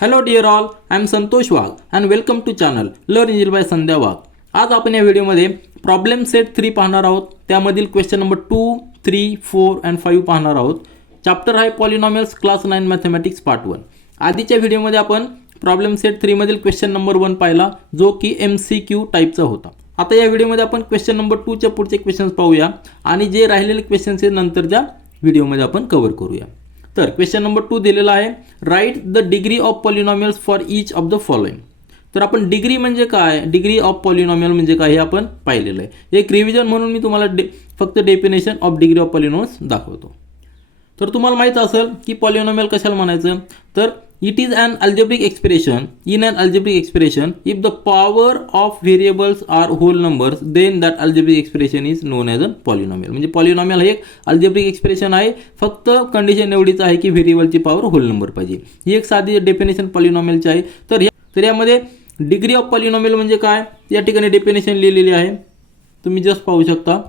Hello dear all, I am Santosh Wagh and welcome to channel learn engineer by Sandhya Wagh. आज आपण या व्हिडिओमध्ये प्रॉब्लेम सेट 3 पाहणार आहोत. त्यामधील क्वेश्चन नंबर 2, 3, 4 अँड 5 पाहणार आहोत. चॅप्टर आहे पॉलिनॉमियल्स क्लास 9 मॅथमॅटिक्स पार्ट 1. आधीच्या व्हिडिओमध्ये आपण प्रॉब्लेम सेट 3 मधील क्वेश्चन नंबर 1 पाहिला, जो की MCQ टाईपचा होता. आता या व्हिडिओमध्ये आपण क्वेश्चन नंबर 2 च्या पुढचे क्वेश्चन्स पाहूया आणि जे राहिलेले क्वेश्चन्स आहेत नंतरच्या व्हिडिओमध्ये आपण कव्हर करूया. तर क्वेश्चन नंबर 2 दिलेला आहे, write the degree of polynomials for each of the following. तर आपण डिग्री म्हणजे काय, डिग्री ऑफ पॉलिनॉमियल म्हणजे काय हे आपण पाहिलेलं आहे. एक रिव्हिजन म्हणून मी तुम्हाला फक्त definition of degree of polynomials दाखवतो. तर तुम्हाला माहित असेल की पॉलिनॉमियल कशाला म्हणायचं, तर it is an algebraic expression. In an algebraic expression if the power of variables are whole numbers then that algebraic expression is known as a polynomial. म्हणजे पॉलिनॉमियल हे एक अल्जेब्रिक एक्सप्रेशन आहे, फक्त कंडिशन एवढीच आहे की व्हेरिएबलची पॉवर होल नंबर पाहिजे. ही एक साधी डेफिनेशन पॉलिनॉमियलची आहे. तर यामध्ये डिग्री ऑफ पॉलिनॉमियल म्हणजे काय, या ठिकाणी डेफिनेशन लिहिलेली आहे, तुम्ही जस्ट पाहू शकता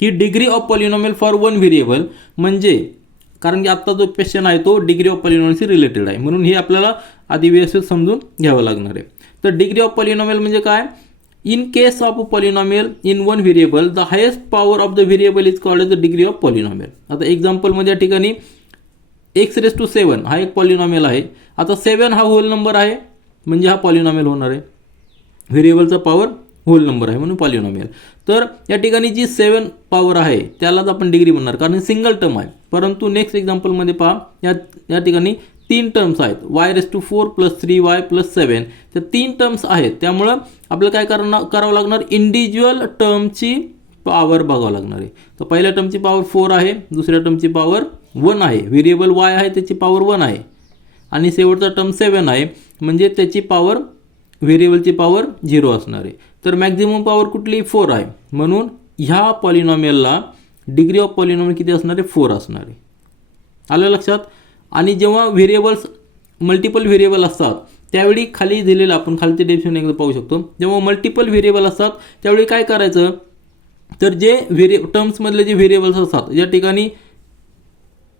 की degree of polynomial for one variable म्हणजे, कारण की आत्ता जो क्वेश्चन आहे तो डिग्री ऑफ पॉलिनॉमियलशी रिलेटेड आहे, म्हणून हे आपल्याला आधी व्यवस्थित समजून घ्यावं लागणार आहे. तर डिग्री ऑफ पॉलिनॉमियल म्हणजे काय, in case of polynomial in one variable the highest power of the variable is called the degree of polynomial. आता एक्झाम्पलमध्ये या ठिकाणी x⁻7 हा एक पॉलिनॉमियल आहे. आता 7 हा होल नंबर आहे म्हणजे हा पॉलिनॉमियल होणार आहे, व्हेरिएबलचा पॉवर होल नंबर आहे म्हणून पॉलिनॉमियल. तर या ठिकाणी जी 7 पॉवर आहे त्यालाच आपण डिग्री म्हणणार, कारण सिंगल टर्म आहे. परंतु नेक्स्ट एक्झाम्पलमध्ये पहा, या ठिकाणी 3 टर्म्स आहेत, y⁻4 + 3y + 7. त्या 3 टर्म्स आहेत, त्यामुळं आपल्याला काय करावं लागणार, इंडिव्हिज्युअल टर्मची पॉवर बघावं लागणार आहे. तर पहिल्या टर्मची पॉवर 4 आहे, दुसऱ्या टर्मची पॉवर 1 आहे, व्हेरिएबल y आहे त्याची पॉवर 1 आहे, आणि शेवटचा टर्म 7 आहे म्हणजे त्याची पॉवर, व्हेरिएबलची पॉवर 0 असणार आहे. तर मॅक्झिमम पॉवर कुठली, 4 आहे, म्हणून ह्या पॉलिनॉमियलला डिग्री ऑफ पॉलिनॉमियल किती असणार आहे, 4 असणार आहे. आलं लक्षात. आणि जेव्हा व्हेरिएबल्स मल्टिपल व्हेरिएबल असतात त्यावेळी खाली दिलेलं, आपण खालचे डेफिनेशन एकदा पाहू शकतो, जेव्हा मल्टिपल व्हेरिएबल असतात त्यावेळी काय करायचं, तर जे टर्म्समधले जे व्हेरिएबल्स असतात, या ठिकाणी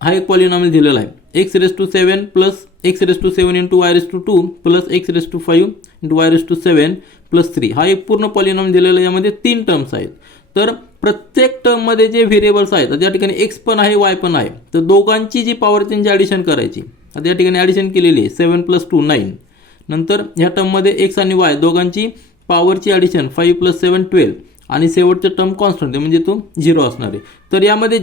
हा एक पॉलिनॉमियल दिलेला आहे, x⁻7 + x⁻7 × y⁻2 + x⁻5 × y⁻7 + 3 हा एक पूर्ण पॉलिनॉमियल दिलेला आहे. यामध्ये 3 टर्म्स आहेत. तर प्रत्येक टर्ममध्ये जे व्हेरिएबल्स आहेत, या ठिकाणी x पण आहे y पण आहे, तर दोघांची जी पॉवर त्यांची ॲडिशन करायची. आता या ठिकाणी ॲडिशन केलेली आहे, 7 + 2 9. नंतर ह्या टर्ममध्ये x आणि y दोघांची पॉवरची ॲडिशन 5 + 7 12, आणि शेवटचं टर्म कॉन्स्टंट आहे म्हणजे तो 0 असणार आहे. तर यामध्ये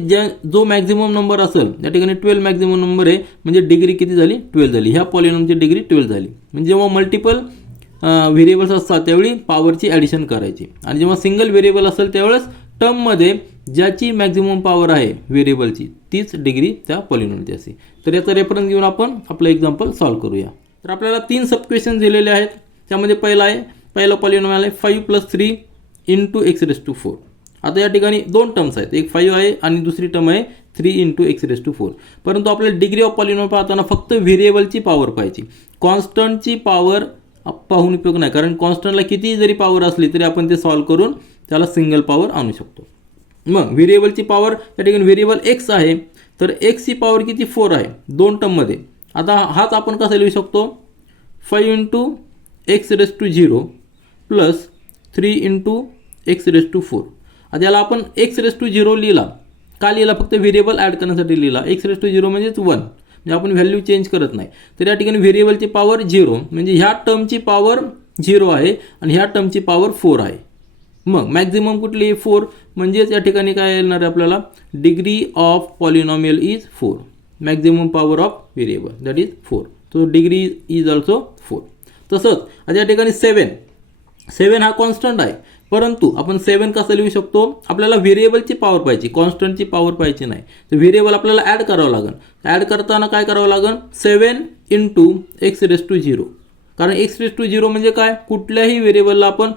जो मॅक्झिमम नंबर असेल, या ठिकाणी 12 मॅक्झिमम नंबर आहे, म्हणजे डिग्री किती झाली, 12 झाली. ह्या पॉलिनॉमियलची डिग्री 12 झाली. म्हणजे जेव्हा मल्टिपल व्हेरिएबल्स असतात त्यावेळी पॉवरची ॲडिशन करायची, आणि जेव्हा सिंगल व्हेरिएबल असेल त्यावेळेस टर्ममध्ये ज्याची मॅक्झिमम पॉवर आहे व्हेरिएबलची तीच डिग्री त्या पॉलिनॉमियलची असते. तर याचा रेफरन्स घेऊन आपण आपलं एक्झाम्पल सॉल्व्ह करूया. तर आपल्याला 3 सब क्वेश्चन दिलेले आहेत. त्यामध्ये पहिला पॉलिनॉमियल आहे 5 + 3 × x⁻4. आता या ठिकाणी 2 टर्म्स आहेत, एक 5 आहे आणि दुसरी टर्म आहे 3 × x⁻4. परंतु आपल्याला डिग्री ऑफ पॉलिनॉमियल पाहताना फक्त व्हेरिएबलची पॉवर पाहिजे, कॉन्स्टंटची पॉवर पाहून उपयोग नाही, कारण कॉन्स्टंटला किती जरी पॉवर असली तरी आपण ते सॉल्व्ह करून त्याला सिंगल पॉवर आणू शकतो. मग व्हेरिएबलची पॉवर, त्या ठिकाणी व्हेरिएबल x आहे, तर एक्सची पॉवर किती, 4 आहे 2 टर्ममध्ये. आता हाच आपण कसा लिहू शकतो, 5 × x⁻0 + 3 × x⁻4. आता याला आपण x⁻0 लिहिला, का लिहिला, फक्त व्हेरिएबल ॲड करण्यासाठी लिहिला. x⁻0 म्हणजेच 1, म्हणजे आपण व्हॅल्यू चेंज करत नाही. तर या ठिकाणी व्हेरिएबलची पॉवर 0, म्हणजे ह्या टर्मची पॉवर 0 आहे आणि ह्या टर्मची पॉवर 4 आहे. मग मॅक्झिमम कुठली, 4, म्हणजेच या ठिकाणी काय येणार आहे आपल्याला, degree of polynomial is 4, maximum power of variable that is 4. तो डिग्री इज ऑल्सो 4. तसंच आता या ठिकाणी 7 हा कॉन्स्टंट आहे, परंतु आपण 7 कसं लिहू शकतो, आपल्याला व्हेरिएबलची पॉवर पाहिजे, कॉन्स्टंटची पॉवर पाहिजे नाही. तर व्हेरिएबल आपल्याला ॲड करावं लागेल. ॲड करताना काय करावं लागेल, 7 × x⁻0, कारण x⁻0 म्हणजे काय, कुठल्याही व्हेरिएबलला आपण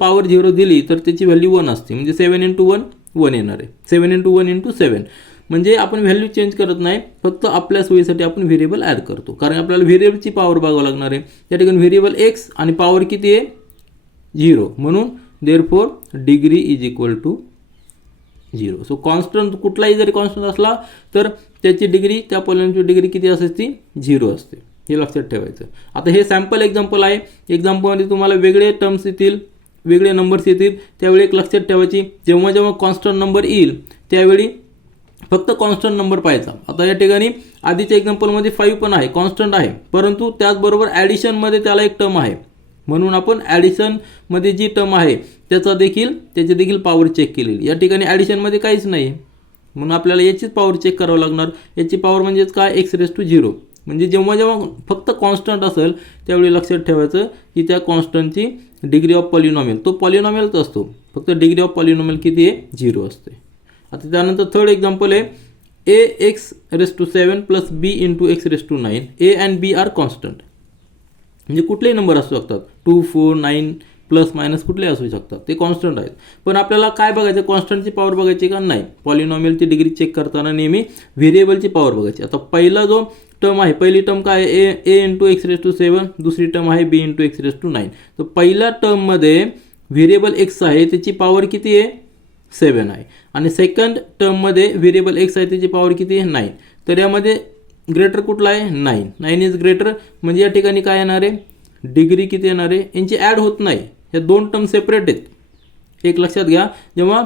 पॉवर 0 दिली तर त्याची व्हॅल्यू 1 असते, म्हणजे 7 × 1 1 येणार आहे. 7 × 1 × 7 म्हणजे आपण व्हॅल्यू चेंज करत नाही, फक्त आपल्या सोयीसाठी आपण व्हेरिएबल ॲड करतो, कारण आपल्याला व्हेरिएबलची पॉवर बघावं लागणार आहे. या ठिकाणी व्हेरिएबल x आणि पॉवर किती आहे, 0, म्हणून therefore degree is equal to 0. So constant कुठलाही जरी कॉन्स्टंट असला तर त्याची डिग्री, त्या पॉलिनॉमियलची डिग्री किती असते, ती 0 असते. हे लक्षात ठेवायचं. आता हे सॅम्पल एक्झाम्पल आहे. एक्झाम्पलमध्ये तुम्हाला वेगळे टर्म्स येतील, वेगळे नंबर्स येतील. त्यावेळी एक लक्षात ठेवायची, जेव्हा जेव्हा कॉन्स्टंट नंबर येईल त्यावेळी फक्त कॉन्स्टंट नंबर पाहायचा. आता या ठिकाणी आधीच्या एक्झाम्पलमध्ये 5 पण आहे, कॉन्स्टंट आहे, परंतु त्याचबरोबर ॲडिशनमध्ये त्याला एक टर्म आहे, म्हणून आपण ॲडिशनमध्ये जी टर्म आहे त्याची देखील पॉवर चेक केलेली. या ठिकाणी ॲडिशनमध्ये काहीच नाही आहे, म्हणून आपल्याला याचीच पॉवर चेक करावं लागणार. याची पॉवर म्हणजेच काय, x⁻0. म्हणजे जेव्हा जेव्हा फक्त कॉन्स्टंट असेल त्यावेळी लक्षात ठेवायचं की त्या कॉन्स्टंटची डिग्री ऑफ पॉलिनॉमियल, तो पॉलिनॉमियलच असतो, फक्त डिग्री ऑफ पॉलिनॉमियल किती आहे, 0 असते. आता त्यानंतर थर्ड एक्झाम्पल आहे ax⁻7 + b × x⁻9. a and b are constant. म्हणजे कुठलेही नंबर असू शकतात, 2, 4, 9 प्लस मायनस कुठलेही असू शकतात, ते कॉन्स्टंट आहेत. पण आपल्याला काय बघायचं, कॉन्स्टंटची पॉवर बघायची का नाही. पॉलिनॉमियलची डिग्री चेक करताना नेहमी व्हेरिएबलची पॉवर बघायची. आता पहिला जो टर्म आहे, पहिली टर्म काय आहे, a × x⁻7, दुसरी टर्म आहे b × x⁻9. तर पहिल्या टर्ममध्ये व्हेरिएबल x आहे, त्याची पॉवर किती आहे, 7 आहे. आणि सेकंड टर्ममध्ये व्हेरिएबल x आहे, त्याची पॉवर किती आहे, 9. तर यामध्ये ग्रेटर कुठला आहे, 9. 9 इज ग्रेटर, म्हणजे या ठिकाणी काय येणार आहे, डिग्री किती येणार आहे, यांची ॲड होत नाही. या दोन टर्म सेपरेट आहेत. एक लक्षात घ्या, जेव्हा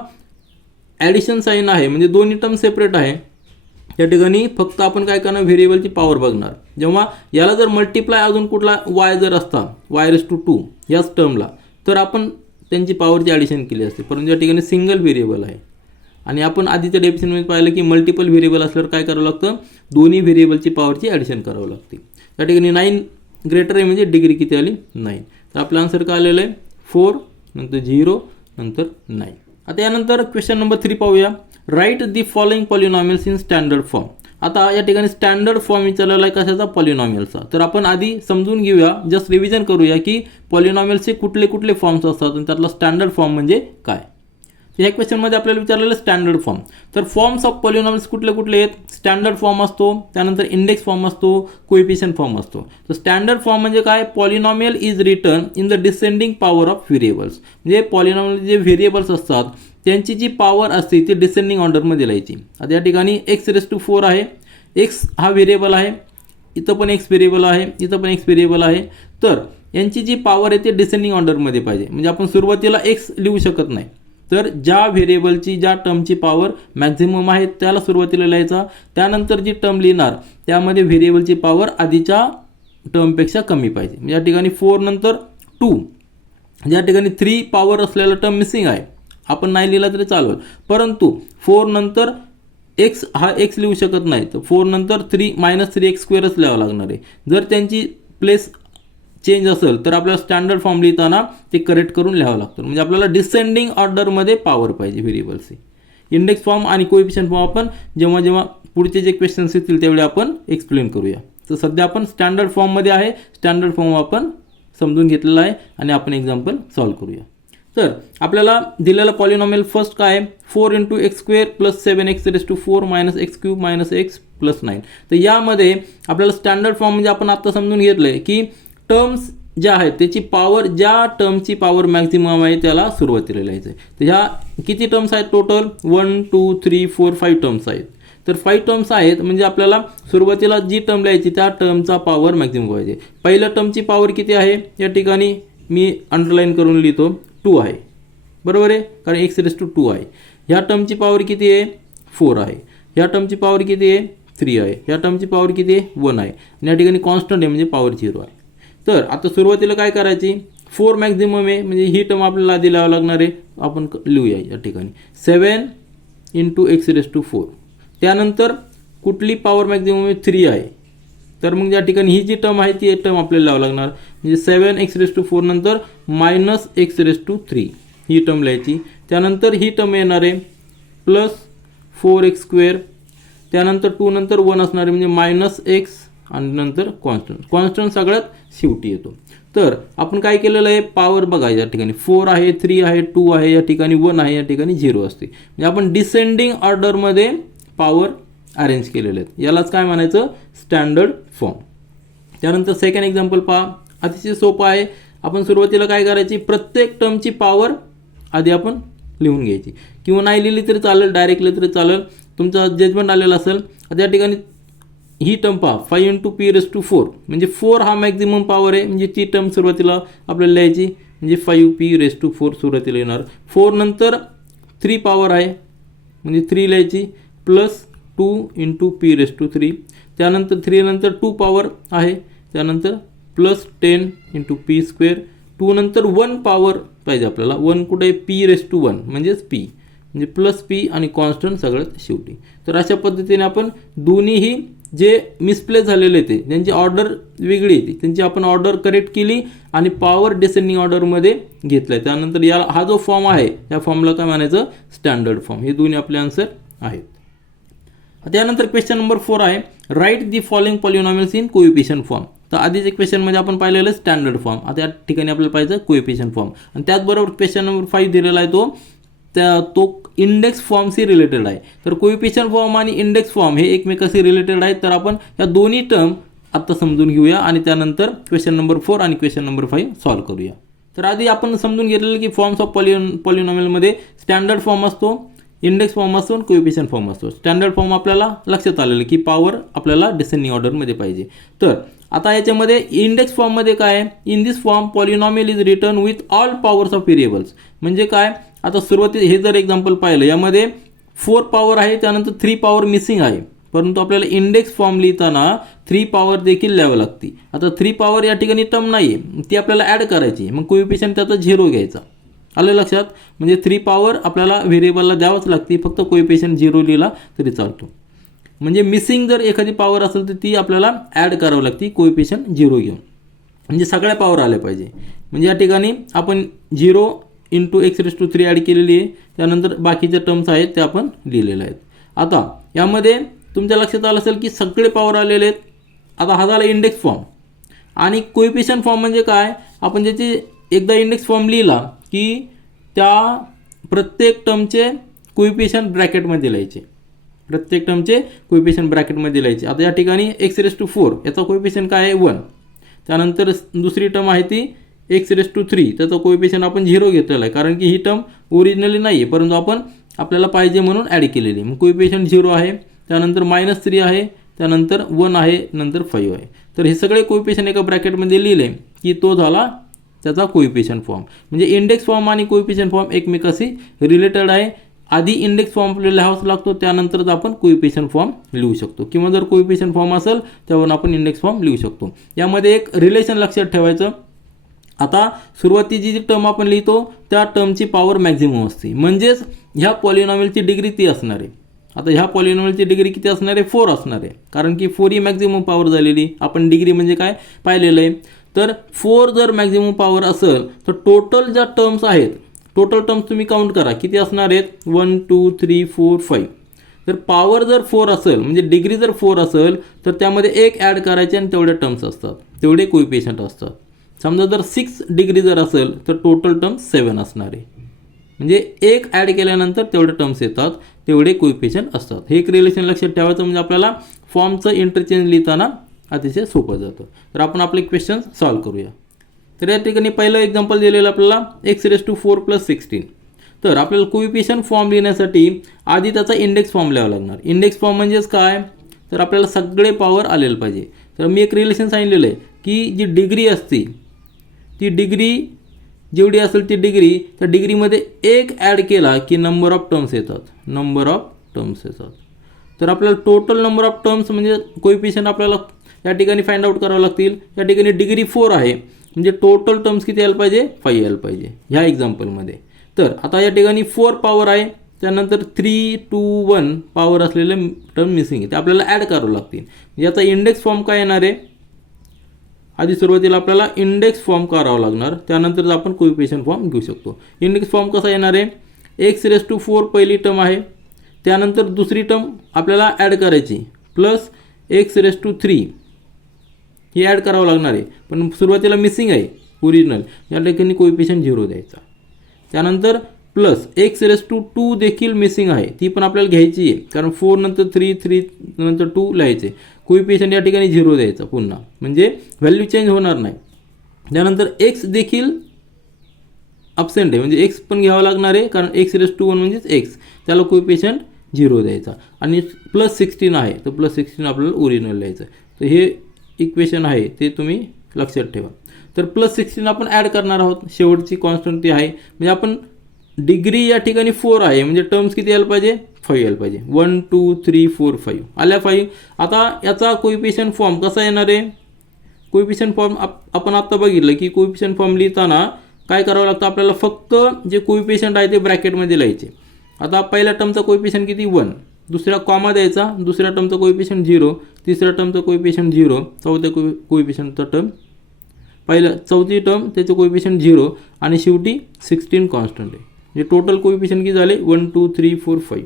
ॲडिशन साईन आहे म्हणजे दोन्ही टर्म सेपरेट आहे, या ठिकाणी फक्त आपण काय करणार, व्हेरिएबलची पॉवर बघणार. जेव्हा याला जर मल्टिप्लाय अजून कुठला y जर असता, y⁻2 याच टर्मला, तर आपण त्यांची पॉवरची ॲडिशन केली असते. परंतु या ठिकाणी सिंगल व्हेरिएबल आहे. आणि आपण आधीच्या डेफिनेशनमध्ये पाहिलं की मल्टिपल व्हेरिएबल असल्यावर काय करावं लागतं, दोन्ही व्हेरिएबलची पॉवरची ॲडिशन करावं लागते. या ठिकाणी 9 ग्रेटर आहे, म्हणजे डिग्री किती आली, 9. तर आपलं आन्सर काय आलेलं आहे, 4, नंतर 0, नंतर 9. आता यानंतर क्वेश्चन नंबर 3 पाहूया. Write the following polynomials in standard form. आता या ठिकाणी स्टँडर्ड फॉर्म विचारलेला आहे कशाचा, पॉलिनॉमियलचा. तर आपण आधी समजून घेऊया, जस्ट रिव्हिजन करूया की पॉलिनॉमियल्सचे कुठले कुठले फॉर्म्स असतात आणि त्यातला स्टँडर्ड फॉर्म म्हणजे काय. या क्वेश्चनमध्ये आपल्याला विचारलेलं स्टँडर्ड फॉर्म. तर फॉर्म्स ऑफ पॉलिनॉमियल्स कुठले कुठले आहेत, स्टँडर्ड फॉर्म असतो, त्यानंतर इंडेक्स फॉर्म असतो, कोएफिशियंट फॉर्म असतो. तर स्टँडर्ड फॉर्म म्हणजे काय, polynomial is return in the descending power of variables. म्हणजे पॉलिनॉमियल जे व्हेरिएबल्स असतात त्यांची जी पॉवर असते ती डिसेंडिंग ऑर्डरमध्ये लिहायची. आता या ठिकाणी x⁻4 आहे, x हा व्हेरिएबल आहे, इथं पण x व्हेरिएबल आहे, इथं पण x व्हेरिएबल आहे. तर यांची जी पॉवर आहे ती डिसेंडिंग ऑर्डरमध्ये पाहिजे. म्हणजे आपण सुरुवातीला x लिहू शकत नाही. तर ज्या व्हेरिएबलची, ज्या टर्मची पॉवर मॅक्झिमम आहे त्याला सुरुवातीला लिहायचा. त्यानंतर जी टर्म लिहिणार त्यामध्ये व्हेरिएबलची पॉवर आधीच्या टर्मपेक्षा कमी पाहिजे. म्हणजे या ठिकाणी 4 नंतर 2, या ठिकाणी 3 पॉवर असलेला टर्म मिसिंग आहे, आपण नाही लिहिला तरी चालेल. परंतु 4 नंतर x हा x लिहू शकत नाही, तर 4 नंतर 3 -3x² लिहावं लागणार आहे. जर त्यांची प्लेस चेंज असेल तर आपल्याला स्टँडर्ड फॉर्म लिहिताना ते करेक्ट करून लिहावं लागतं. म्हणजे आपल्याला डिसेंडिंग ऑर्डरमध्ये पॉवर पाहिजे व्हेरिएबल्सची. इंडेक्स फॉर्म आणि कोएफिशियंट फॉर्म आपण जेव्हा जेव्हा पुढचे जे क्वेश्चन्स येतील त्यावेळी आपण एक्सप्लेन करूया. तर सध्या आपण स्टँडर्ड फॉर्ममध्ये आहे, स्टँडर्ड फॉर्म आपण समजून घेतलेला आहे आणि आपण एक्झाम्पल सॉल्व्ह करूया. तर आपल्याला दिलेला पॉलिनॉमियल फर्स्ट काय आहे, 4 × x² + 7x⁻4 - x³ - x + 9. तर यामध्ये आपल्याला स्टँडर्ड फॉर्म म्हणजे आपण आता समजून घेतलं आहे की टर्म्स ज्या आहेत त्याची पॉवर, ज्या टर्मची पॉवर मॅक्झिमम आहे त्याला सुरुवातीला लिहायचं आहे. तर ह्या किती टर्म्स आहेत टोटल, 1, 2, 3, 4, 5 टर्म्स आहेत. तर 5 टर्म्स आहेत, म्हणजे आपल्याला सुरुवातीला जी टर्म लिहायची त्या टर्मचा पॉवर मॅक्झिमम पाहिजे. पहिल्या टर्मची पॉवर किती आहे, या ठिकाणी मी अंडरलाईन करून लिहितो, 2 आहे, बरोबर आहे, कारण x⁻2 आहे. ह्या टर्मची पॉवर किती आहे, 4 आहे. ह्या टर्मची पॉवर किती आहे, 3 आहे. ह्या टर्मची पॉवर किती आहे, 1 आहे. आणि या ठिकाणी कॉन्स्टंट आहे म्हणजे पॉवर 0 आहे. तर आता सुरुवातीला काय करायची, 4 मॅक्झिमम आहे म्हणजे ही टर्म आपल्याला आधी लिहावं लागणार आहे, आपण लिहूया या ठिकाणी 7 × x⁻4. त्यानंतर कुठली पॉवर मॅक्झिमम आहे, 3 आहे. तर मग या ठिकाणी ही जी टर्म आहे ती टर्म आपल्याला लिहावं लागणार, म्हणजे 7x⁻4 नंतर -x⁻3 ही टर्म लिहायची. त्यानंतर ही टर्म येणार आहे +4x², त्यानंतर 2 नंतर 1 असणार आहे म्हणजे -x आणि नंतर कॉन्स्टंट सगळ्यात शेवटी येतो. तर आपण काय केलेलं आहे, पॉवर बघा, या ठिकाणी 4 आहे, 3 आहे, 2 आहे, या ठिकाणी 1 आहे, या ठिकाणी 0 असते. म्हणजे आपण डिसेंडिंग ऑर्डरमध्ये पॉवर अरेंज केलेले आहेत. यालाच काय म्हणायचं, स्टँडर्ड फॉर्म. त्यानंतर सेकंड एक्झाम्पल पहा, अतिशय सोपं आहे. आपण सुरुवातीला काय करायची, प्रत्येक टर्मची पॉवर आधी आपण लिहून घ्यायची, किंवा नाही लिहिली तरी चालेल, डायरेक्ट लिहिली तरी चालेल, तुमचा जजमेंट आलेला असेल. आता या ठिकाणी ही टर्म पहा 5 इंटू पी रेस टू 4 म्हणजे 4 हा मॅक्झिमम पॉवर आहे, म्हणजे ती टर्म सुरुवातीला आपल्याला लिहायची म्हणजे 5 पी रेस टू 4 सुरुवातीला येणार. 4 नंतर 3 पॉवर आहे म्हणजे 3 लिहायची plus 2 into P raise to 3, त्यानंतर 3 नंतर 2 पॉवर आहे, त्यानंतर प्लस 10 इंटू पी स्क्वेअर. 2 नंतर 1 पॉवर पाहिजे आपल्याला, 1 कुठे आहे पी रेस टू 1 म्हणजेच पी म्हणजे प्लस पी आणि कॉन्स्टंट सगळ्यात शेवटी. तर अशा पद्धतीने आपण दोन्हीही जे मिसप्लेस झालेले ते त्यांची ऑर्डर वेगळी येते, त्यांची आपण ऑर्डर करेक्ट केली आणि पॉवर डिसेंडिंग ऑर्डरमध्ये घेतला आहे. त्यानंतर या हा जो फॉर्म आहे या फॉर्मला काय म्हणायचं स्टँडर्ड फॉर्म. हे दोन्ही आपले आन्सर आहेत. त्यानंतर क्वेश्चन नंबर 4 आहे write the following polynomials in coefficient form. तर आधीच्या क्वेश्चनमध्ये आपण पाहिलेलं स्टँडर्ड फॉर्म, आता या ठिकाणी आपल्याला पाहिजे कोइफिशियंट फॉर्म. आणि त्याचबरोबर क्वेश्चन नंबर 5 दिलेला आहे तो इंडेक्स फॉर्मशी रिलेटेड आहे. तर कोइफिशियंट फॉर्म आणि इंडेक्स फॉर्म हे एकमेकाशी रिलेटेड आहेत. तर आपण या दोन्ही टर्म आत्ता समजून घेऊया आणि त्यानंतर क्वेश्चन नंबर 4 आणि क्वेश्चन नंबर 5 सॉल्व्ह करूया. तर आधी आपण समजून घेतलेलं की फॉर्म्स ऑफ पॉलिनॉमियलमध्ये स्टँडर्ड फॉर्म असतो, इंडेक्स फॉर्म असतो आणि कोइफिशियंट फॉर्म असतो. स्टँडर्ड फॉर्म आपल्याला लक्षात आलेलं की पॉवर आपल्याला डिसेंडिंग ऑर्डरमध्ये पाहिजे. तर आता याच्यामध्ये इंडेक्स फॉर्ममध्ये काय आहे, in this form polynomial is return with all powers of variables. म्हणजे काय, आता सुरुवातीला हे जर एक्झाम्पल पाहिलं यामध्ये 4 पॉवर आहे, त्यानंतर 3 पॉवर मिसिंग आहे, परंतु आपल्याला इंडेक्स फॉर्म लिहिताना 3 पॉवर देखील लिहावं लागते. आता 3 पॉवर या ठिकाणी टर्म नाही आहे, ती आपल्याला ॲड करायची, मग कोइफिशियंट त्याचा 0 घ्यायचा. आलं लक्षात, म्हणजे 3 पॉवर आपल्याला व्हेरिएबलला द्यावंच लागते, फक्त कोइफिशियंट 0 लिहिला तरी चालतो. म्हणजे मिसिंग जर एखादी पॉवर असेल तर ती आपल्याला ॲड करावी लागते कोइफिशियंट 0 घेऊन, म्हणजे सगळ्या पॉवर आल्या पाहिजे. म्हणजे या ठिकाणी आपण 0 into x raise to 3 add केलेली आहे, त्यानंतर बाकीच्या टर्म्स आहेत त्या आपण लिहिलेल्या आहेत. आता यामध्ये तुमच्या लक्षात आलं असेल की सगळे पॉवर आलेले आहेत. आता हा झाला इंडेक्स फॉर्म. आणि कोइफिशियंट फॉर्म म्हणजे काय, आपण ज्याची एकदा इंडेक्स फॉर्म लिहिला की त्या प्रत्येक टर्मचे कोइफिशियंट ब्रॅकेटमध्ये लिहायचे, प्रत्येक टर्मचे कोइफिशियंट ब्रॅकेटमध्ये लिहायचे. आता या ठिकाणी एक्स रेस टू 4 याचा कोइफिशियंट काय आहे 1, त्यानंतर दुसरी टर्म आहे ती एक्स रेस टू 3 त्याचा कोइफिशियंट आपण 0 घेतलेला आहे, कारण की ही टर्म ओरिजिनली नाही आहे, परंतु आपण आपल्याला पाहिजे म्हणून ॲड केलेली. मग कोइफिशियंट 0 आहे, त्यानंतर -3 आहे, त्यानंतर 1 आहे, नंतर 5 आहे. तर हे सगळे कोइफिशियंट एका ब्रॅकेटमध्ये लिहिले की तो झाला त्याचा कोइफिशियंट फॉर्म. म्हणजे इंडेक्स फॉर्म आणि कोइफिशियंट फॉर्म एकमेकाशी रिलेटेड आहे. आधी इंडेक्स फॉर्म आपल्याला लिहावाच लागतो, त्यानंतरच आपण कोइफिशियंट फॉर्म लिहू शकतो, किंवा जर कोइफिशियंट फॉर्म असेल त्यावरून आपण इंडेक्स फॉर्म लिहू शकतो. यामध्ये एक रिलेशन लक्षात ठेवायचं. आता सुरुवातीची जी टर्म आपण लिहितो त्या टर्मची पॉवर मॅक्झिमम असते, म्हणजेच ह्या पॉलिनॉमियलची डिग्री ती असणार आहे. आता ह्या पॉलिनॉमियलची डिग्री किती असणार आहे, 4 असणार आहे, कारण की 4 ही मॅक्झिमम पॉवर झालेली. आपण डिग्री म्हणजे काय पाहिलेलं आहे. तर 4 जर मॅक्झिमम पॉवर असेल तर टोटल ज्या टर्म्स आहेत, टोटल टर्म्स तुम्ही काउंट करा किती असणार आहेत, 1 2 3 4 5. तर पॉवर जर 4 असेल म्हणजे डिग्री जर 4 असेल तर त्यामध्ये एक ॲड करायचे आणि तेवढे टर्म्स असतात, तेवढे कोइफिशियंट असतात. समजा जर 6 डिग्री जर असेल तर टोटल टर्म्स 7 असणार आहे, म्हणजे एक ॲड केल्यानंतर तेवढे टर्म्स येतात, तेवढे कोइफिशियंट असतात. हे एक रिलेशन लक्षात ठेवायचं, म्हणजे आपल्याला फॉर्मचं इंटरचेंज लिहिताना अतिशय सोपं जातं. तर आपण आपले क्वेश्चन सॉल्व्ह करूया. तर या ठिकाणी पहिलं एक्झाम्पल दिलेलं आपल्याला एक्स रेस टू 4 + 16. तर आपल्याला कोइफिशियंट फॉर्म लिहिण्यासाठी आधी त्याचा इंडेक्स फॉर्म लिहावा लागणार. इंडेक्स फॉर्म म्हणजेच काय, तर आपल्याला सगळे पॉवर आलेलं पाहिजे. तर मी एक रिलेशन सांगितलेलं आहे की जी डिग्री असते ती डिग्री जेवढी असेल ती डिग्री, त्या डिग्रीमध्ये एक ॲड केला की नंबर ऑफ टर्म्स येतात, नंबर ऑफ टर्म्स येतात. तर आपल्याला टोटल नंबर ऑफ टर्म्स म्हणजे कोइफिशियंट आपल्याला या ठिकाणी फाइंड आउट करावं लागतील. या ठिकाणी डिग्री 4 आहे, म्हणजे टोटल टर्म्स किती यायला पाहिजे, 5 यायला पाहिजे ह्या एक्झाम्पलमध्ये. तर आता या ठिकाणी 4 पॉवर आहे, त्यानंतर 3 2 1 पॉवर असलेले टर्म मिसिंग आहे, ते आपल्याला ॲड करावं लागतील. याचा इंडेक्स फॉर्म काय येणार आहे, आधी सुरुवातीला आपल्याला इंडेक्स फॉर्म करावा लागणार, त्यानंतर आपण कोइफिशियंट फॉर्म घेऊ शकतो. इंडेक्स फॉर्म कसा येणार आहे, एक्स रेस टू 4 पहिली टर्म आहे, त्यानंतर दुसरी टर्म आपल्याला ॲड करायची प्लस एक्स रेस टू 3 ही ॲड करावं लागणार आहे, पण सुरुवातीला मिसिंग आहे ओरिजिनल, या ठिकाणी कोइफिशियंट 0 द्यायचा. त्यानंतर प्लस एक्स रेस टू 2 देखील मिसिंग आहे, ती पण आपल्याला घ्यायची आहे, कारण 4 नंतर 3 3 नंतर 2 लिहायचे. कोइफिशियंट या ठिकाणी 0 द्यायचा पुन्हा, म्हणजे व्हॅल्यू चेंज होणार नाही. त्यानंतर एक्स देखील ॲब्सेंट आहे, म्हणजे एक्स पण घ्यावं लागणार आहे, कारण एक्स रेस टू 1 म्हणजेच एक्स, त्याला कोइफिशियंट 0 द्यायचा आणि +16 आहे तर +16 आपल्याला ओरिजिनल लिहायचं. तर हे इक्वेशन आहे ते तुम्ही लक्षात ठेवा. तर +16 आपण ॲड करणार आहोत. शेवटची कॉन्स्टंट ती आहे म्हणजे आपण डिग्री या ठिकाणी 4 आहे म्हणजे टर्म्स किती यायला पाहिजे 5 यायला पाहिजे. 1 2 3 4 5 आल्या 5. आता याचा कोइफिशियंट फॉर्म कसा येणार आहे. कोइफिशियंट फॉर्म आपण आत्ता बघितलं की कोइफिशियंट फॉर्म लिहिताना काय करावं लागतं आपल्याला फक्त जे कोइफिशियंट आहे ते ब्रॅकेटमध्ये लिहायचे. आता पहिल्या टर्मचा कोइफिशियंट किती 1, दुसऱ्या कॉमा द्यायचा, दुसऱ्या टर्मचा कोइफिशियंट 0, तिसऱ्या टर्मचा कोइफिशियंट 0, चौथ्या कोइफिशियंटचा टर्म पहिलं चौथी टर्म त्याचं कोइफिशियंट 0 आणि शेवटी 16 कॉन्स्टंट आहे. म्हणजे टोटल कोइफिशियंट किती झाले 1 2 3 4 5.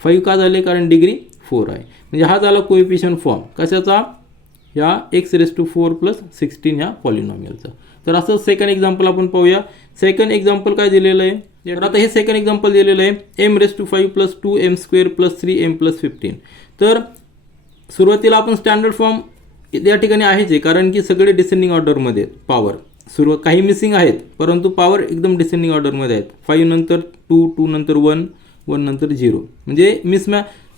5 का झाले कारण डिग्री 4 आहे. म्हणजे हा झाला कोइफिशियंट फॉर्म कशाचा या x⁴ + 16 ह्या पॉलिनॉमियलचा. तर असं सेकंड एक्झाम्पल आपण पाहूया. सेकंड एक्झाम्पल काय दिलेलं आहे. तर आता हे सेकंड एक्झाम्पल दिलेलं आहे m⁵ + 2m² + 3m + 15. तर सुरुवातीला आपण स्टँडर्ड फॉर्म या ठिकाणी आहेच आहे कारण की सगळे डिसेंडिंग ऑर्डरमध्ये आहेत. पॉवर काही मिसिंग आहेत परंतु पॉवर एकदम डिसेंडिंग ऑर्डरमध्ये आहेत. 5 नंतर 2, 2 नंतर 1, 1 नंतर 0 म्हणजे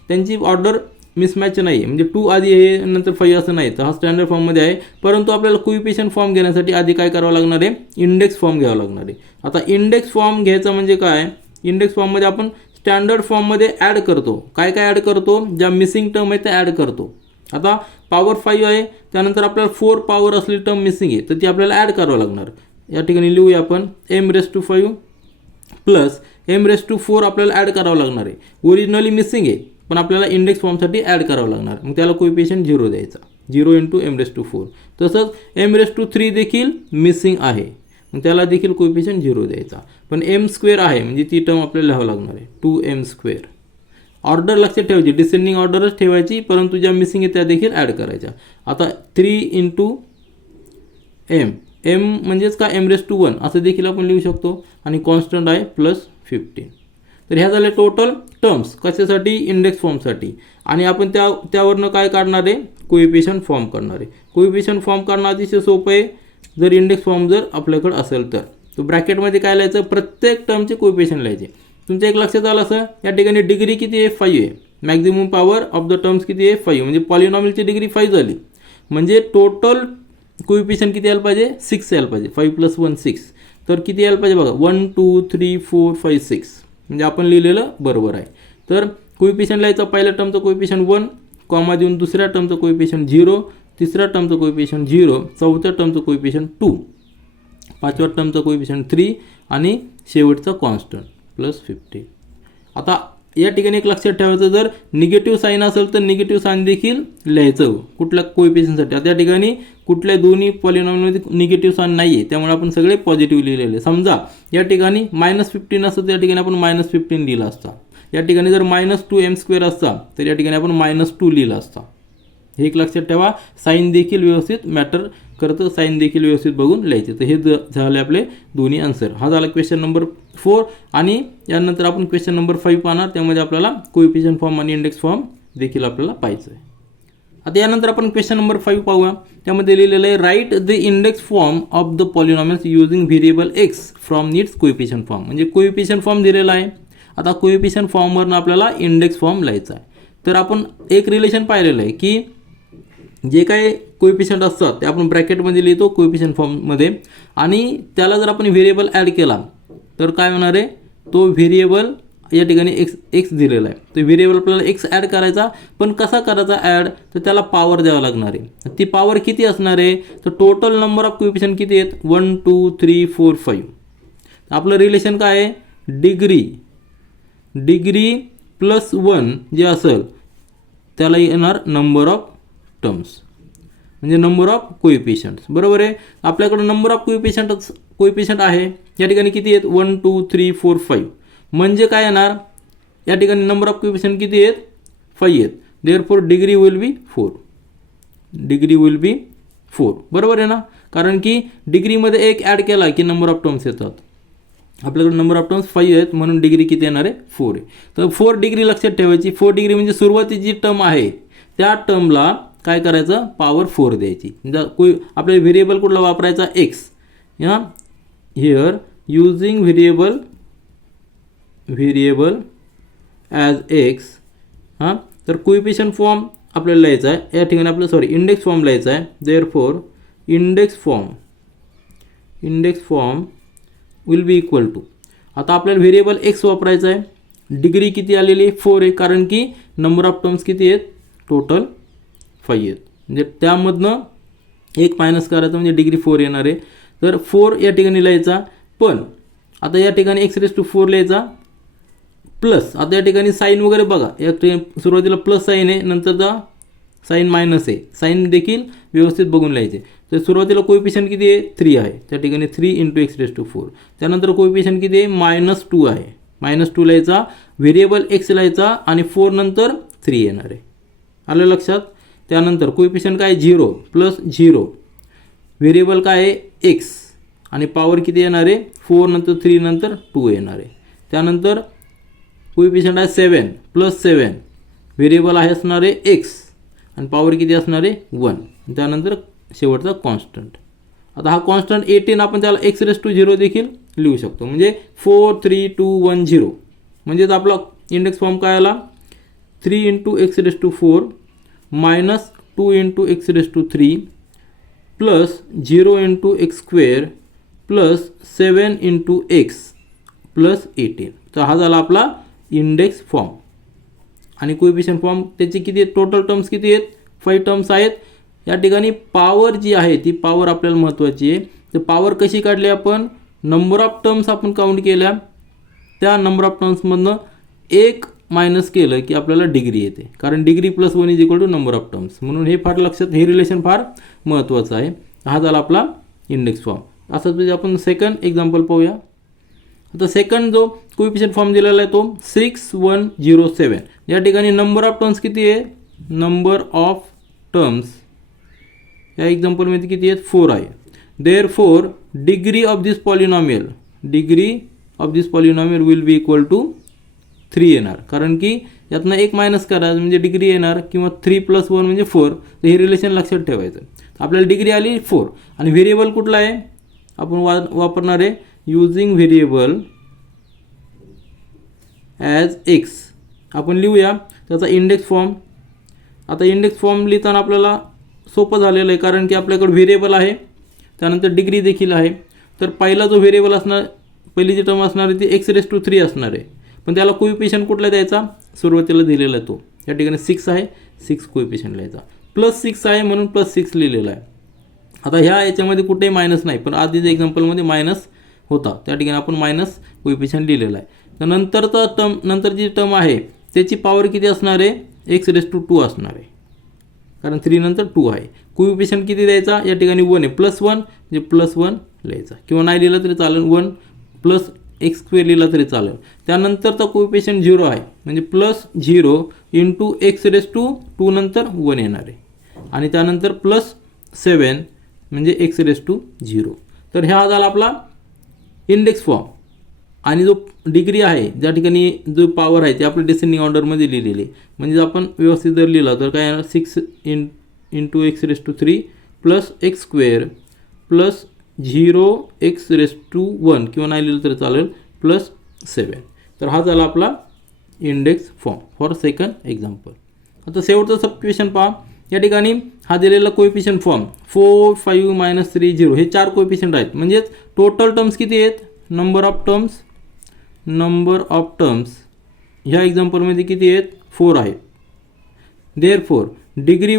त्यांची ऑर्डर मिसमॅच नाही आहे. म्हणजे 2 आधी आहे नंतर 5 असं नाही. तर हा स्टँडर्ड फॉर्ममध्ये आहे परंतु आपल्याला कोइफिशियंट फॉर्म घेण्यासाठी आधी काय करावं लागणार आहे इंडेक्स फॉर्म घ्यावा लागणार आहे. आता इंडेक्स फॉर्म घ्यायचा म्हणजे काय इंडेक्स फॉर्ममध्ये आपण स्टँडर्ड फॉर्ममध्ये ॲड करतो. काय ॲड करतो ज्या मिसिंग टर्म आहे त्या ॲड करतो. आता पॉवर 5 आहे त्यानंतर आपल्याला 4 पॉवर असलेली टर्म मिसिंग आहे तर ती आपल्याला ॲड करावं लागणार. या ठिकाणी लिहूया आपण m⁵ प्लस m⁴ आपल्याला ॲड करावं लागणार आहे. ओरिजिनली मिसिंग आहे पण आपल्याला इंडेक्स फॉर्मसाठी ॲड करावं लागणार. मग त्याला कोइफिशियंट 0 द्यायचा 0 × m⁴. तसंच m⁵ देखील मिसिंग आहे मग त्याला देखील कोइफिशियंट 0 द्यायचा. पण m² आहे म्हणजे ती टर्म आपल्याला लिहावं लागणार आहे 2m². ऑर्डर लक्षात ठेवायची डिसेंडिंग ऑर्डरच ठेवायची परंतु ज्या मिसिंग आहे त्या देखील ॲड करायच्या. आता 3 × m म्हणजेच का m⁴ असं देखील आपण लिहू शकतो आणि कॉन्स्टंट आहे +15. तर ह्या झाल्या टोटल टर्म्स कशासाठी इंडेक्स फॉर्मसाठी. आणि आपण त्यावरनं काय काढणार आहे कोइफिशियंट फॉर्म करणार आहे. कोइफिशियंट फॉर्म करणं अतिशय सोपं आहे जर इंडेक्स फॉर्म जर आपल्याकडे असेल तर. तो ब्रॅकेटमध्ये काय लिहायचं प्रत्येक टर्मचे कोइफिशियंट लिहायचे. तुमच्या एक लक्षात आलं असं या ठिकाणी डिग्री किती आहे 5 आहे. Maximum power of the terms किती आहे 5 म्हणजे पॉलिनॉमियलची डिग्री 5 झाली. म्हणजे टोटल कोइफिशियंट किती यायला पाहिजे 6 यायला पाहिजे. 5 + 1 6. तर किती यायला पाहिजे बघा 1 2 3 4 5 6 म्हणजे आपण लिहिलेलं बरोबर आहे. तर कोइफिशियंट लिहायचा पहिल्या टर्मचं कोइफिशियंट 1 कॉमा देऊन दुसऱ्या टर्मचं कोइफिशियंट 0, तिसऱ्या टर्मचं कोइफिशियंट 0, चौथ्या टर्मचं कोइफिशियंट 2, पाचव्या टर्मचं कोइफिशियंट 3 आणि शेवटचा कॉन्स्टंट +15. आता या ठिकाणी एक लक्षात ठेवायचं जर निगेटिव्ह साईन असेल तर निगेटिव्ह साईन देखील लिहायचं कुठल्या कोइफिशियंटसाठी. आता या ठिकाणी कुठल्या दोन्ही पॉलिनॉमियलमध्ये निगेटिव्ह साईन नाही आहे त्यामुळे आपण सगळे पॉझिटिव्ह लिहिलेले. समजा या ठिकाणी -15 असतं तर या ठिकाणी आपण -15 लिहिला असता. या ठिकाणी जर -2m² असता तर या ठिकाणी आपण -2 लिहिला असता. हे एक लक्षात ठेवा. साईन देखील व्यवस्थित मॅटर करतं. साईन देखील व्यवस्थित बघून लिहायचे. तर हे झाले आपले दोन्ही आन्सर. हा झाला क्वेश्चन नंबर 4 आणि यानंतर आपण क्वेश्चन नंबर 5 पाहणार. त्यामध्ये आपल्याला कोइफिशियंट फॉर्म आणि इंडेक्स फॉर्म देखील आपल्याला पाहायचं आहे. आता यानंतर आपण क्वेश्चन नंबर 5 पाहूया. त्यामध्ये लिहिलेलं आहे write the index form of the polynomials using variable x from needs coefficient form. म्हणजे कोइफिशियंट फॉर्म दिलेला आहे. आता कोइफिशियंट फॉर्मवरून आपल्याला इंडेक्स फॉर्म लिहायचा आहे. तर आपण एक रिलेशन पाहिलेलं आहे की जे काही कोइफिशियंट असतात ते आपण ब्रॅकेटमध्ये लिहितो कोइफिशियंट फॉर्ममध्ये आणि त्याला जर आपण व्हेरिएबल ॲड केला तर काय होणार आहे तो व्हेरिएबल या ठिकाणी एक्स दिलेला आहे. तो व्हेरिएबल आपल्याला एक्स ॲड करायचा पण कसा करायचा ॲड तर त्याला पॉवर द्यावा लागणार आहे. ती पॉवर किती असणार आहे तर टोटल नंबर ऑफ कोइफिशियंट किती आहेत 1 2 3 4 5. आपलं रिलेशन काय आहे डिग्री +1 जे असेल त्याला येणार नंबर ऑफ टर्म्स म्हणजे नंबर ऑफ कोइफिशियंट्स. बरोबर आहे. आपल्याकडे नंबर ऑफ कोइफिशियंट आहे या ठिकाणी किती आहेत 1 2 3 4 5 म्हणजे काय येणार या ठिकाणी नंबर ऑफ कोइफिशियंट किती आहेत 5 आहेत. Therefore degree will be 4. Degree will be 4. बरोबर आहे ना कारण की डिग्रीमध्ये एक ॲड केला की नंबर ऑफ टर्म्स येतात. आपल्याकडे नंबर ऑफ टर्म्स 5 आहेत म्हणून डिग्री किती येणार आहे 4 आहे. तर 4 डिग्री लक्षात ठेवायची. 4 डिग्री म्हणजे सुरुवातीची जी टर्म आहे त्या टर्मला काय करायचं पॉवर 4 द्यायची. आपल्याला व्हेरिएबल कुठला वापरायचा एक्स. या here using variable as x. हां, तर कोइफिशियंट फॉर्म आपल्याला लिहायचा आहे या ठिकाणी, आपल्याला इंडेक्स फॉर्म लिहायचा आहे. Therefore index form will be equal to, आता आपल्याला व्हेरिएबल एक्स वापरायचा आहे. डिग्री किती आलेली आहे 4 आहे, कारण की नंबर ऑफ टर्म्स किती आहेत टोटल 5 आहेत. म्हणजे त्यामधनं एक मायनस करायचं म्हणजे डिग्री 4 येणार आहे. तर 4 या ठिकाणी लिहायचा, पण आता या ठिकाणी x⁴ लिहायचा प्लस. आता या ठिकाणी साईन वगैरे बघा, या सुरुवातीला प्लस साईन आहे, नंतरचा साईन मायनस आहे. साईन देखील व्यवस्थित बघून लिहायचे. तर सुरुवातीला कोइफिशियंट किती आहे 3 आहे, त्या ठिकाणी 3 × x⁴. त्यानंतर कोइफिशियंट किती आहे -2 आहे, -2 लिहायचा, व्हेरिएबल एक्स लिहायचा आणि 4 नंतर 3 येणार आहे. आलं लक्षात. त्यानंतर कोइफिशियंट काय 0 + 0, व्हेरिएबल काय आहे एक्स आणि पॉवर किती येणार आहे 4 नंतर 3 नंतर 2 येणार आहे. त्यानंतर कोइफिशियंट आहे 7 + 7, व्हेरिएबल आहे असणार आहे एक्स आणि पॉवर किती असणार आहे 1. त्यानंतर शेवटचा कॉन्स्टंट. आता हा कॉन्स्टंट 18 आपण त्याला x⁻0 देखील लिहू शकतो. म्हणजे 4 3 2 1 0, म्हणजेच आपला इंडेक्स फॉर्म काय आला 3 × x⁻4 -2 × x⁻3 plus 0 × x² plus 7 × x plus 18. तर हा झाला आपला इंडेक्स फॉर्म. आणि कोइफिशियंट फॉर्म त्याची किती आहेत, टोटल टर्म्स किती आहेत 5 टर्म्स आहेत. या ठिकाणी पॉवर जी आहे ती पॉवर आपल्याला महत्त्वाची आहे. तर पॉवर कशी काढली आपण, नंबर ऑफ टर्म्स आपण काउंट केल्या, त्या नंबर ऑफ टर्म्समधनं एक मायनस केलं की आपल्याला डिग्री येते, कारण डिग्री + 1 = नंबर ऑफ टर्म्स. म्हणून हे फार लक्षात, हे रिलेशन फार महत्त्वाचं आहे. हा झाला आपला इंडेक्स फॉर्म. असंच म्हणजे आपण सेकंड एक्झाम्पल पाहूया. आता सेकंड जो कोइफिशियंट फॉर्म दिलेला आहे तो 6107. या ठिकाणी नंबर ऑफ टर्म्स किती आहे, नंबर ऑफ टर्म्स या एक्झाम्पलमध्ये किती आहेत 4 आहे. Therefore degree of this polynomial will be equal to 3 येणार, कारण की यातनं एक मायनस करायचं म्हणजे डिग्री येणार, किंवा 3 + 1 म्हणजे 4. तर हे रिलेशन लक्षात ठेवायचं. आपल्याला डिग्री आली 4 आणि व्हेरिएबल कुठला आहे आपण वापरणार आहे युजिंग व्हेरिएबल ॲज एक्स. आपण लिहूया त्याचा इंडेक्स फॉर्म. आता इंडेक्स फॉर्म लिहिताना आपल्याला सोपं झालेलं आहे, कारण की आपल्याकडे व्हेरिएबल आहे, त्यानंतर डिग्री देखील आहे. तर पहिला जो व्हेरिएबल असणार, पहिली जी टर्म असणार आहे ती x⁻3 असणार आहे, पण त्याला कोइफिशियंट कुठला द्यायचा सुरुवातीला दिलेला आहे तो. या ठिकाणी 6 आहे, 6 कोइफिशियंट लिहायचा, +6 आहे म्हणून +6 लिहिलेला आहे. आता ह्या याच्यामध्ये कुठेही मायनस नाही, पण आधीच्या एक्झाम्पलमध्ये मायनस होता, त्या ठिकाणी आपण मायनस कोइफिशियंट लिहिलेला आहे. तर नंतर जी टर्म आहे त्याची पॉवर किती असणार आहे x⁻2 असणार आहे, कारण 3 नंतर 2 आहे. कोइफिशियंट किती द्यायचा या ठिकाणी 1 आहे, +1 म्हणजे +1 लिहायचा, किंवा नाही लिहिलं तरी चालेल, 1 + x² लिहिला तरी चालेल. त्यानंतरचा कोइफिशियंट 0 आहे, म्हणजे +0 × x⁻2 नंतर 1 येणार आहे, आणि त्यानंतर +7 म्हणजे x⁻0. तर हा झाला आपला इंडेक्स फॉर्म. आणि जो डिग्री आहे ज्या ठिकाणी जो पॉवर आहे ते आपल्या डिसेंडिंग ऑर्डरमध्ये लिहिलेली, म्हणजे आपण व्यवस्थित जर लिहिलं तर काय येणार 6 × x⁻3 plus x² plus 0 x⁻1, किंवा नाही लिहिलं तरी चालेल +7. तर हा झाला आपला index form for second example. आता शेवटचं सबक्वेशन पहा. या ठिकाणी हा दिलेला कोइफिशियंट फॉर्म 4 5 -3 0 हे 4 कोइफिशियंट आहेत, म्हणजेच टोटल टर्म्स किती आहेत, नंबर ऑफ टर्म्स ह्या एक्झाम्पलमध्ये किती आहेत 4 आहेत. Therefore degree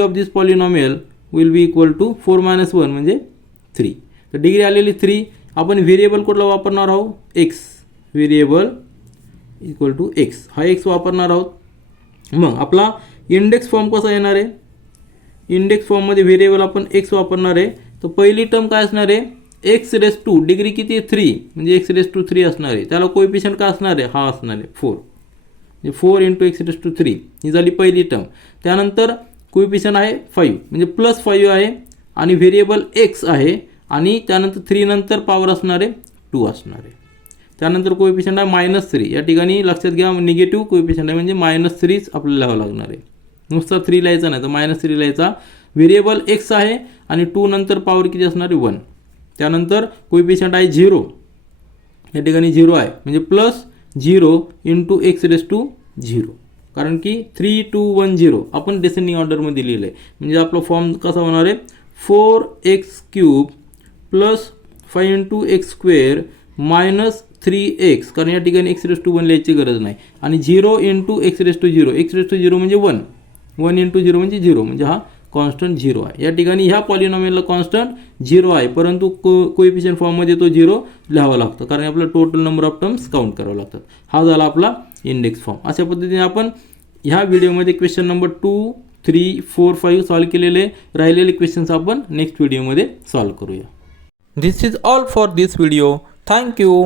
of this polynomial will be equal to 4 - 1 म्हणजे 3. तर डिग्री आलेली 3. आपण व्हेरिएबल कुठला वापरणार आहोत x, variable equal to x, हा x वापरणार आहोत. मग आपला इंडेक्स फॉर्म कसा येणार आहे, इंडेक्स फॉर्ममध्ये व्हेरिएबल आपण x वापरणार आहे. तर पहिली टर्म काय असणार आहे x⁻2, डिग्री किती आहे 3 म्हणजे x⁻3 असणार आहे, त्याला कोइफिशियंट काय असणार आहे हा असणार आहे 4, म्हणजे 4 × x⁻3 ही झाली पहिली टर्म. त्यानंतर कोइफिशियंट आहे 5 म्हणजे +5 आहे, आणि व्हेरिएबल x आहे, आणि त्यानंतर 3 नंतर पॉवर असणार आहे 2 असणार आहे. त्यानंतर कोइफिशियंट आहे -3. या ठिकाणी लक्षात घ्या निगेटिव्ह कोइफिशियंट आहे, म्हणजे -3च आपल्याला लिहावं लागणार आहे, नुसता 3 लिहायचा नाही तर -3 लिहायचा. व्हेरिएबल x आहे आणि 2 नंतर पॉवर किती असणार आहे 1. त्यानंतर कोइफिशियंट आहे 0, या ठिकाणी 0 आहे, म्हणजे 0 इंटू एक्स रेस टू 0, कारण की 3 2 1 0 आपण डिसेंडिंग ऑर्डरमध्ये लिहिलं आहे. म्हणजे आपला फॉर्म कसा होणार आहे, 4x³ plus 5 into x square minus 3x, कारण या ठिकाणी एक्स रेस टू 1 लिहायची गरज नाही, आणि 0 into x raise to 0, x raise to 0 म्हणजे 1, 1 इंटू 0 म्हणजे 0, म्हणजे हा कॉन्स्टंट 0 आहे. या ठिकाणी ह्या पॉलिनॉमियलला कॉन्स्टंट 0 आहे, परंतु कोएफिशियंट फॉर्ममध्ये तो 0 लिहावा लागतो, कारण आपल्याला total number of terms count करावे लागतात. हा झाला आपला इंडेक्स फॉर्म. अशा पद्धतीने आपण ह्या व्हिडिओमध्ये क्वेश्चन नंबर 2, 3, 4, 5 सॉल्व केलेले. राहिलेले क्वेश्चन्स आपण नेक्स्ट व्हिडिओमध्ये सॉल्व करूया. This is all for this video. Thank you.